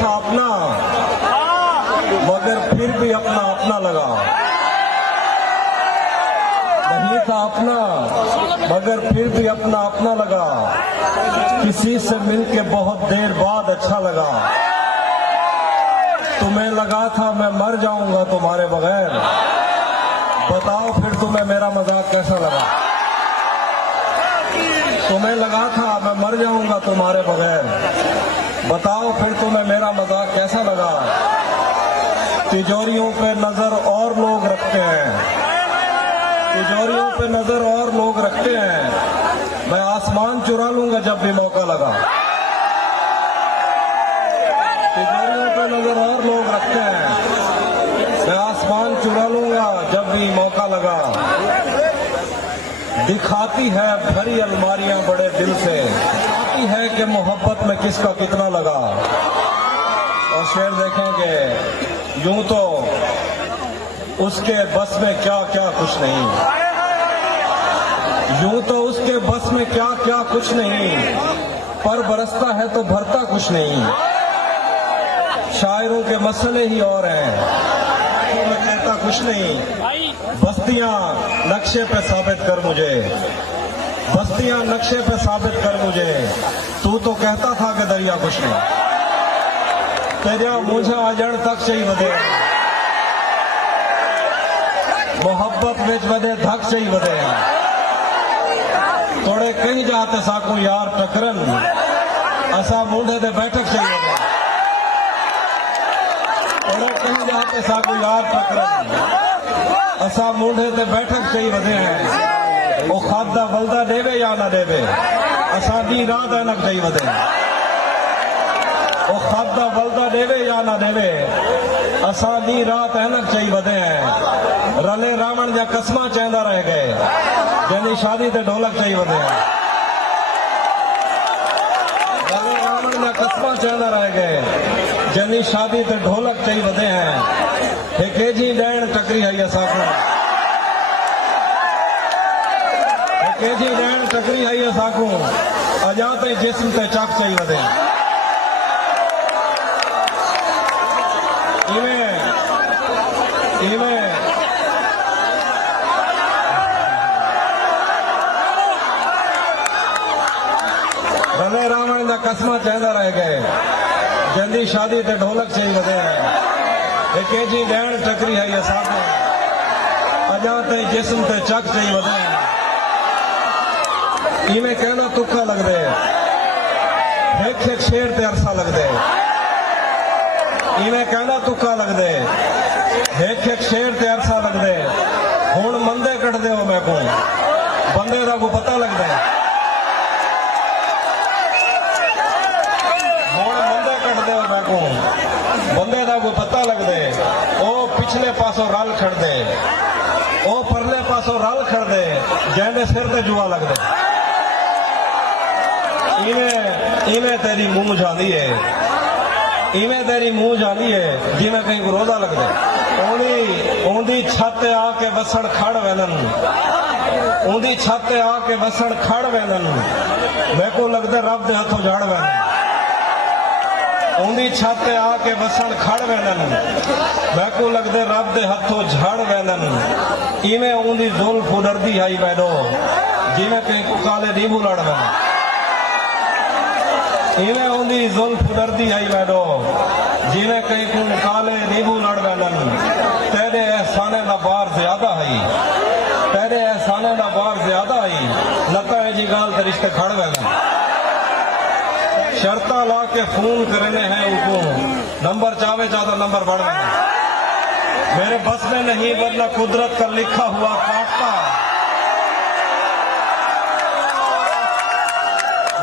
था अपना मगर फिर भी अपना अपना लगा। नहीं था अपना मगर फिर भी अपना अपना लगा। किसी से मिलके बहुत देर बाद अच्छा लगा। तुम्हें लगा था मैं मर जाऊंगा तुम्हारे बगैर। बताओ फिर तुम्हें मेरा मजाक कैसा लगा। तुम्हें लगा था मैं मर जाऊंगा तुम्हारे बगैर। बताओ फिर तुम्हें मेरा मजाक कैसा लगा। तिजोरियों पे नजर और लोग रखते हैं। तिजोरियों पे नजर और लोग रखते हैं। मैं आसमान चुरा लूंगा जब भी मौका लगा। तिजोरियों पे नजर और लोग रखते हैं। मैं आसमान चुरा लूंगा जब भी मौका लगा। दिखाती है भरी अलमारियां बड़े दिल से। दिखाती है कि मोहब्बत में किसका कितना लगा। और शेर देखेंगे यूं तो उसके बस में क्या क्या कुछ नहीं। यूं तो उसके बस में क्या क्या कुछ नहीं। पर बरसता है तो भरता कुछ नहीं। शायरों के मसले ही और हैं। मैं कहता कुछ नहीं। बस्तियां नक्शे पे साबित कर मुझे। बस्तियां नक्शे पे साबित कर मुझे। तू तो कहता था कि दरिया कुछ नहीं। तेरा मुझे अजण तक सही वधे। मोहब्बत विच वधे धक सही वधे। थोड़े कहीं जाते साकू यार टकरन। असा मुंडे दे बैठक सही वधे। थोड़े कहीं जाते साकू यार टकरन। असा मुंडे दे बैठक सही वधे हैं। वो खादा बलदा देवे या ना देवे। असा दी रात ऐनक सही वधे। वो खादा बलदा देवे या ना देवे। असा दी रात ऐनक चई वधे हैं। रले रावण जा कसमा चेंदा रह गए। जंहिंजी शादी ते ढोलक चई वधे हैं। रले रावण जा कसमा चेंदा रह गए। जंहिंजी शादी ते ढोलक चई वधे हैं। हे केजी ॾियण टकरी हई असां को। हे केजी ॾियण टकरी हई असां को। अञा ताईं जिस्म ते चक चई वधे। रले रावण जा कसमा चेंदा रह गए। जंहिंजी शादी ते ढोलक चई वधे हैं। हे केजी ॾियण टकरी हई असां को। अञा ताईं जिस्म ते चक चई वधे हैं। इवें कहना तुखा लगदे। हिक हिक शेर ते अरसा लगदे। इवें कहना तुक्का लगदे। हिक हिक शेर ते अरसा लगदे। हुण मंदे कटदे हो मैं को। बंदे दा को पता लगदा है। हुण मंदे कटदे हो मैं को। बंदे दा को पता लगदे। ओ पिछले पासों रल खड़दे। ओ परले पासों रल खड़दे। जैंदे सिर ते जुआ लगदे। इवें तेरी मुंह जांदी है। इवें तेरी मुंह जानी है जिवें कहीं को रोजा लगता है। ओंदी छत आके वसण खड़ वैलन। ओंदी छत आके वसण खड़ वैलन। मैं को लगता रब दे हथों झाड़ वैलन। ओंदी छत आके वसण खड़ वैलन। मैं को लगता रब दे हथों झाड़ वैलन। इवें ओंदी जुल्फ उडरदी आई बैठो जिवें कहीं को काले नींबू लड़ वैलन। इवें ओंदी जुल्फ उडरदी आई बैठो जिवें कहीं को काले नींबू लड़ वैलन। तेरे एहसाने दा बार ज्यादा है। तेरे एहसाने दा बार ज्यादा है। लता जी गाल ते रिश्ते खड़ वैलन। शर्ता ला के फोन करने हैं उनको। नंबर चावे ज्यादा नंबर बढ़ वैलन। मेरे बस में नहीं वरना कुदरत का लिखा हुआ काटता।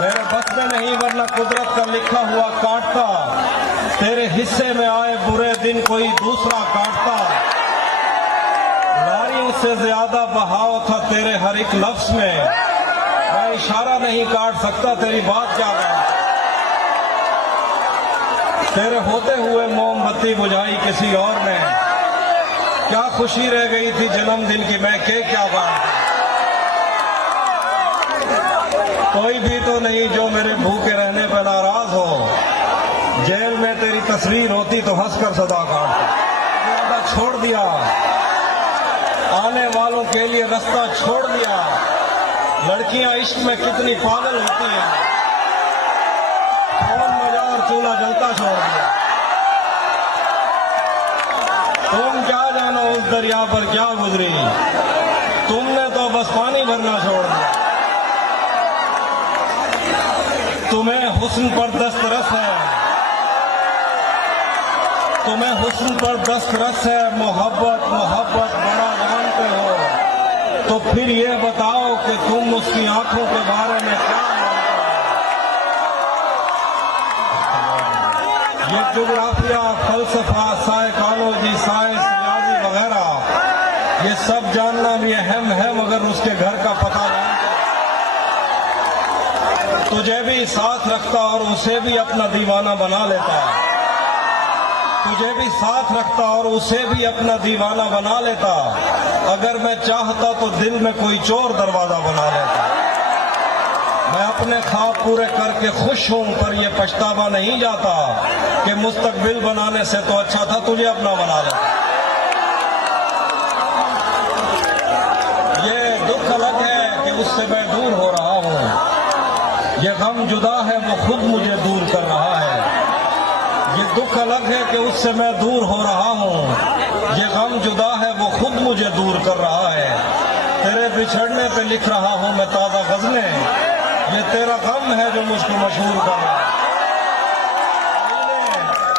मेरे बस में नहीं वरना कुदरत का लिखा हुआ काटता। तेरे हिस्से में आए बुरे दिन कोई दूसरा काटता। नारियों से ज्यादा बहाव था तेरे हर एक लफ्ज में। मैं इशारा नहीं काट सकता तेरी बात क्या है। तेरे होते हुए मोमबत्ती बुझाई किसी और ने। क्या खुशी रह गई थी जन्मदिन की मैं क्या बात। कोई भी तो नहीं जो मेरे भूखे रहने पर नाराज हो। जेल में तेरी तस्वीर होती तो हंसकर सदा काटता। वादा छोड़ दिया, आने वालों के लिए रास्ता छोड़ दिया। लड़कियां इश्क में कितनी पागल होती हैं, फोन बजा और चूल्हा जलता छोड़ दिया। तुम क्या जानो उस दरिया पर क्या गुजरी, तुमने तो बस पानी भरना छोड़ दिया। तुम्हें हुस्न पर दस्तरस है, तुम्हें हुस्न पर दस्तरस है, मोहब्बत मोहब्बत बड़ा जानते हो, तो फिर ये बताओ कि तुम उसकी आंखों के बारे में क्या जानते हो। ये ज्योग्राफिया, फलसफा, साइकोलॉजी, साइंस, रियाजी वगैरह, ये सब जानना भी अहम है, मगर उसके घर का पता नहीं। तुझे भी साथ रखता और उसे भी अपना दीवाना बना लेता, तुझे भी साथ रखता और उसे भी अपना दीवाना बना लेता। अगर मैं चाहता तो दिल में कोई चोर दरवाजा बना लेता। मैं अपने ख्वाब पूरे करके खुश हूं, पर यह पछतावा नहीं जाता कि मुस्तकबिल बनाने से तो अच्छा था तुझे अपना बना लेता। ये दुख अलग है कि उससे मैं दूर हो रहा हूं, ये गम जुदा है वो खुद मुझे दूर कर रहा है। ये दुख अलग है कि उससे मैं दूर हो रहा हूँ, ये गम जुदा है वो खुद मुझे दूर कर रहा है। तेरे बिछड़ने पे लिख रहा हूँ मैं ताज़ा गज़लें, ये तेरा गम है जो मुझको मशहूर कर रहा है।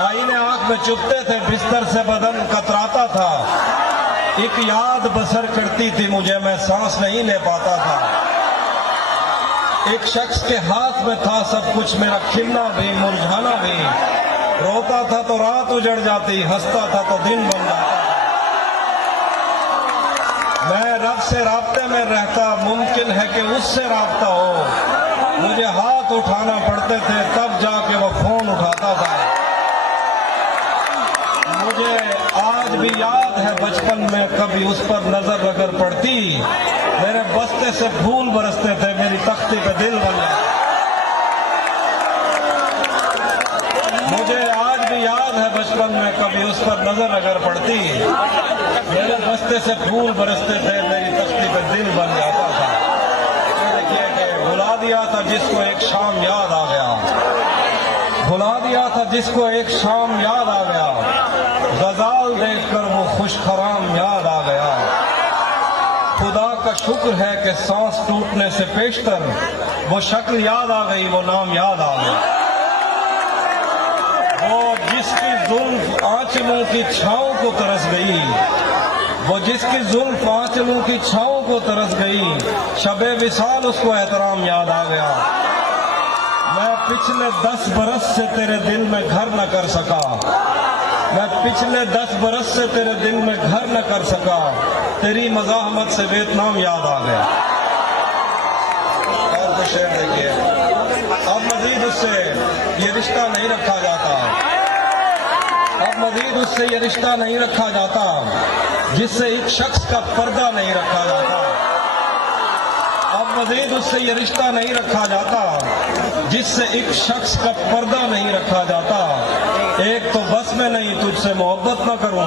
आईने आंख में चुभते थे, बिस्तर से बदन कतराता था, एक याद बसर करती थी मुझे, मैं सांस नहीं ले पाता था। एक शख्स के हाथ में था सब कुछ, मेरा खिलना भी मुरझाना भी। रोता था तो रात उजड़ जाती, हंसता था तो दिन बन जाता। मैं रब से राब्ते में रहता, मुमकिन है कि उससे राब्ता हो। मुझे हाथ उठाना पड़ते थे तब जाके वो फोन उठाता था। मुझे आज भी याद है बचपन में कभी उस पर नजर अगर पड़ती, मेरे बस्ते से फूल बरसते थे, मेरी तख्ती पे दिल बन गया। मुझे आज भी याद है बचपन में कभी उस पर नजर अगर पड़ती, मेरे बस्ते से फूल बरसते थे, मेरी तख्ती पे दिल बन जाता था। देखिए कि भुला दिया था जिसको एक शाम याद आ गया, भुला दिया था जिसको एक शाम याद आ गया। गजाल देखकर वो खुशखराम याद आ गया। खुदा का शुक्र है कि सांस टूटने से पेशतर वो शक्ल याद आ गई, वो नाम याद आ गया। वो जिसकी जुल्फ आंचलों की छांव को तरस गई, वो जिसकी जुल्फ आंचलों की छांव को तरस गई, शबे विसाल उसको एहतराम याद आ गया। मैं पिछले 10 बरस से तेरे दिल में घर न कर सका, मैं पिछले 10 बरस से तेरे दिल में घर न कर सका, तेरी मज़ाहमत से वियतनाम याद आ गया। और तो शेर देखिए, अब मजीद उससे ये रिश्ता नहीं रखा जाता, अब मजीद उससे ये रिश्ता नहीं रखा जाता जिससे एक शख्स का पर्दा नहीं रखा जाता। अब मजीद उससे ये रिश्ता नहीं रखा जाता जिससे एक शख्स का पर्दा नहीं रखा जाता। एक तो बस में नहीं तुझसे मोहब्बत न करूं,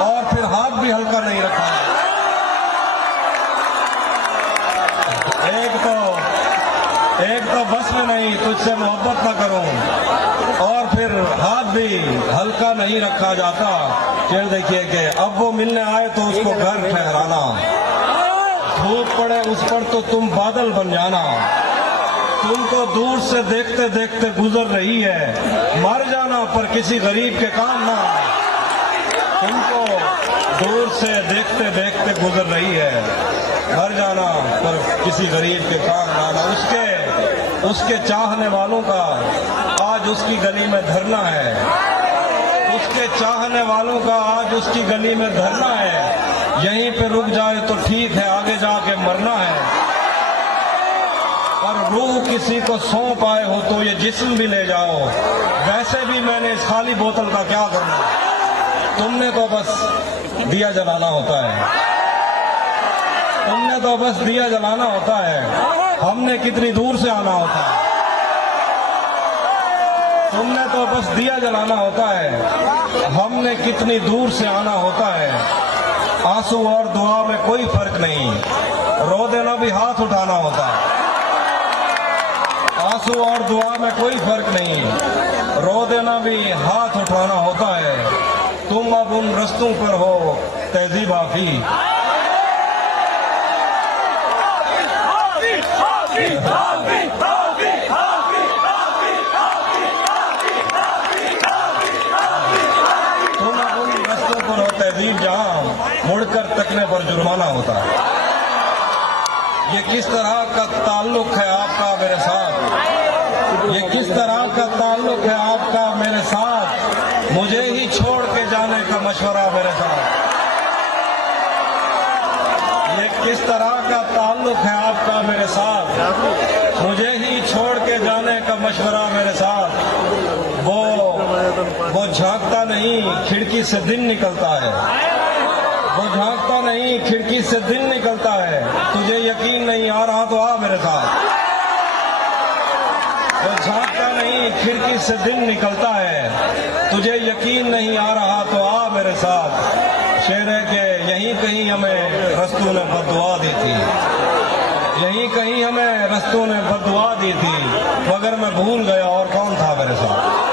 और फिर हाथ भी हल्का नहीं रखा। एक तो बस में नहीं तुझसे मोहब्बत न करूं, और फिर हाथ भी हल्का नहीं रखा जाता। फिर देखिए कि अब वो मिलने आए तो उसको घर ठहराना, धूप पड़े उस पर तो तुम बादल बन जाना। तुमको दूर से देखते देखते गुजर रही है, मर जाना पर किसी गरीब के काम ना। तुमको दूर से देखते देखते गुजर रही है, मर जाना पर किसी गरीब के काम ना आना। उसके चाहने वालों का आज उसकी गली में धरना है, उसके चाहने वालों का आज उसकी गली में धरना है। यहीं पे रुक जाए तो ठीक है, आगे जाके मरना है। और रूह किसी को सौंप आए हो तो ये जिस्म भी ले जाओ, वैसे भी मैंने इस खाली बोतल का क्या करना। तुमने तो बस दिया जलाना होता है, तुमने तो बस दिया जलाना होता है, हमने कितनी दूर से आना होता है। तुमने तो बस दिया जलाना होता है, हमने कितनी दूर से आना होता है। आंसू और दुआ में कोई फर्क नहीं, रो देना भी हाथ उठाना होता है। आंसू और दुआ में कोई फर्क नहीं, रो देना भी हाथ उठाना होता है। तुम अब उन रस्तों पर हो तहजीब आफी। तुम अब उन रस्तों पर हो तहजीब जहां मुड़कर तकने पर जुर्माना होता है। ये किस तरह का ताल्लुक है आपका मेरे साथ, ये किस तरह का ताल्लुक है आपका मेरे साथ, मुझे ही छोड़ के जाने का मशवरा मेरे साथ। ये किस तरह का ताल्लुक है आपका मेरे साथ, मुझे ही छोड़ के जाने का मशवरा मेरे साथ। वो झांकता नहीं खिड़की से दिन निकलता है, वो झांकता नहीं खिड़की से दिन निकलता है। तुझे यकीन नहीं आ रहा तो आ मेरे साथ। वो झांकता नहीं खिड़की से दिन निकलता है, तुझे यकीन नहीं आ रहा तो आ मेरे साथ। शेर है कि यहीं कहीं हमें रस्तों ने बद्दुआ दी थी, यहीं कहीं हमें रस्तों ने बद्दुआ दी थी, मगर मैं भूल गया और कौन था मेरे साथ।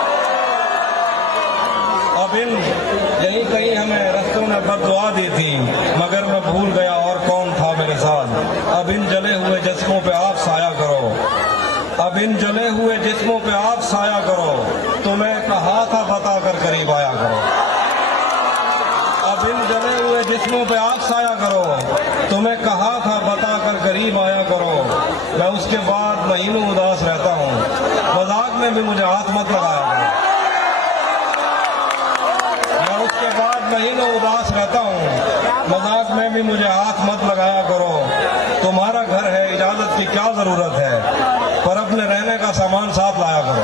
अब इन यहीं कहीं हमें रस्तों ने बद्दुआ दी थी, मगर मैं भूल गया और कौन था मेरे साथ। अब इन जले हुए जिस्मों पे आप साया करो, अब इन जले हुए जिस्मों पे आप साया करो, तुम्हें कहा था बता कर करीब आया करो। अब इन जले हुए जिस्मों पे आप साया करो, तुम्हें कहा था बता कर करीब आया करो। मैं उसके बाद महीनों उदास रहता हूँ, मजाक में भी मुझे हाथ मत लगाया करो। मैं उसके बाद महीनों उदास रहता हूँ, मजाक में भी मुझे हाथ मत लगाया करो। तुम्हारा घर है, इजाजत की क्या जरूरत है, पर अपने रहने का सामान साथ लाया करो।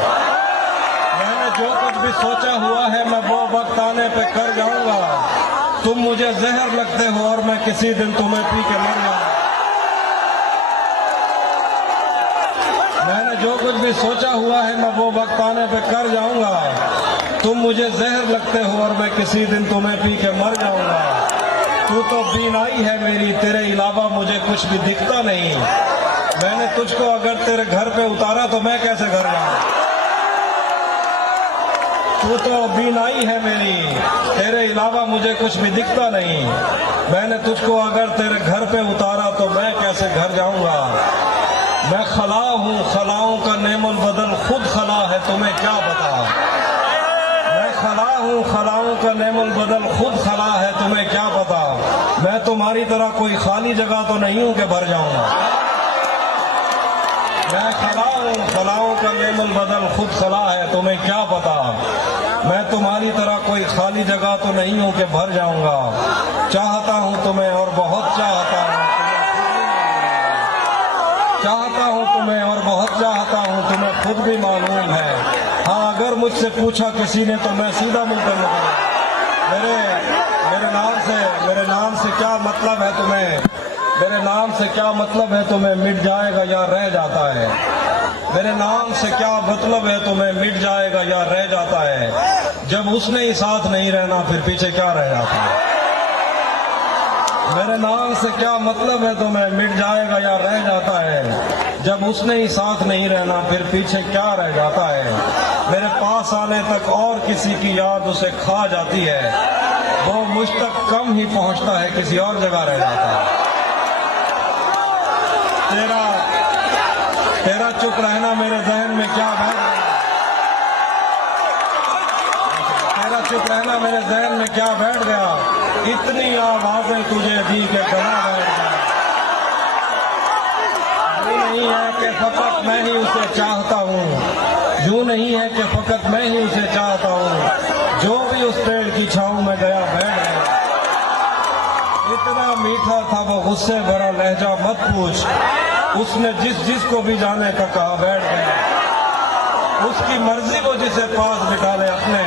मैंने जो कुछ भी सोचा हुआ है मैं वो वक्त आने पे कर जाऊंगा। तुम मुझे जहर लगते हो और मैं किसी दिन तुम्हें पी के मर जाऊंगा। मैंने जो कुछ भी सोचा हुआ है मैं वो वक्त आने पे कर जाऊंगा। तुम मुझे जहर लगते हो और मैं किसी दिन तुम्हें पी के मर जाऊंगा। तू तो बीनाई है मेरी, तेरे अलावा मुझे कुछ भी दिखता नहीं। मैंने तुझको अगर तेरे घर पे उतारा तो मैं कैसे घर जाऊं। तू तो बीनाई है मेरी, तेरे अलावा मुझे कुछ भी दिखता नहीं। मैंने तुझको अगर तेरे घर पे उतारा तो मैं कैसे घर जाऊंगा। मैं खला हूँ, खलाओं का नेमल बदल खुद खला है, तुम्हें क्या पता। मैं खला हूँ, खलाओं का नेमल बदल खुद खला है, तुम्हें क्या पता। मैं तुम्हारी तरह कोई खाली जगह तो नहीं हूँ कि भर जाऊंगा। मैं खला हूँ, खलाओं का नेमल बदल खुद खला है, तुम्हें क्या पता। मैं तुम्हारी तरह कोई खाली जगह तो नहीं हूँ कि भर जाऊंगा। चाहता हूँ तुम्हें और बहुत चाहता हूँ, चाहता हूँ तुम्हें और बहुत चाहता हूँ, तुम्हें खुद भी मालूम है। हाँ, अगर मुझसे पूछा किसी ने तो मैं सीधा मुंह कर लूंगा। मेरे नाम से क्या मतलब है तुम्हें, मेरे नाम से क्या मतलब है तुम्हें, मिट जाएगा या रह जाता है। मेरे नाम से क्या मतलब है तुम्हें, मिट जाएगा या रह जाता है। जब उसने ही साथ नहीं रहना फिर पीछे क्या रह जाता है। मेरे नाम से क्या मतलब है तुम्हें, मिट जाएगा या रह जाता है। जब उसने ही साथ नहीं रहना फिर पीछे क्या रह जाता है। मेरे पास आने तक और किसी की याद उसे खा जाती है, वो मुझ तक कम ही पहुंचता है, किसी और जगह रह जाता है। तेरा चुप रहना मेरे जहन में क्या बैठ गया, तेरा चुप रहना मेरे जहन में क्या बैठ गया। इतनी आवाजें तुझे दी के गला बैठ गया। यूं नहीं है कि फकत मैं ही उसे चाहता हूँ, यूं नहीं है कि फकत मैं ही उसे चाहता हूँ। जो भी उस पेड़ की छांव में गया बैठ गया। इतना मीठा था वो गुस्से भरा लहजा मत पूछ, उसने जिसको भी जाने का कहा बैठ गया। उसकी मर्जी वो जिसे पास बिठा ले अपने,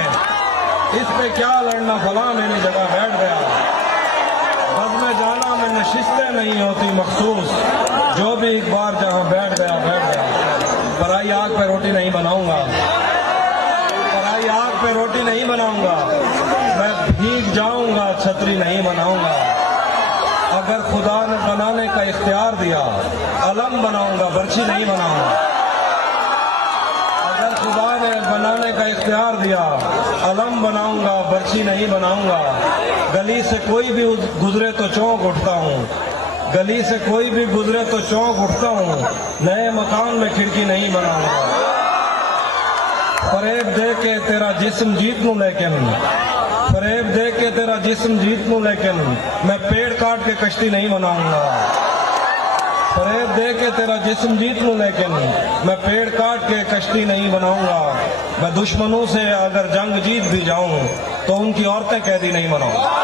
इस पे क्या लड़ना, फला मेरी जगह बैठ गया। बस में जाना में नशिस्तें नहीं होती मखसूस, जो भी एक बार जहां बैठ गया बैठ गया। पराई आग पे रोटी नहीं बनाऊंगा, पे रोटी नहीं बनाऊंगा, मैं भीग जाऊंगा छतरी नहीं बनाऊंगा। अगर खुदा ने बनाने का इख्तियार दिया, अलम बनाऊंगा बर्छी नहीं बनाऊंगा। अगर खुदा ने बनाने का इख्तियार दिया, अलम बनाऊंगा बर्छी नहीं बनाऊंगा। गली से कोई भी गुजरे तो चौंक उठता हूँ, गली से कोई भी गुजरे तो चौंक उठता हूँ। नए मकान में खिड़की नहीं बनाऊंगा। फरेब दे के तेरा जिस्म जीत लूं लेकिन, फरेब दे के तेरा जिस्म जीत लूं लेकिन मैं पेड़ काट के कश्ती नहीं बनाऊंगा। फरेब दे के तेरा जिस्म जीत लूं लेकिन मैं पेड़ काट के कश्ती नहीं बनाऊंगा। मैं दुश्मनों से अगर जंग जीत भी जाऊं तो उनकी औरतें कैदी नहीं बनाऊंगा।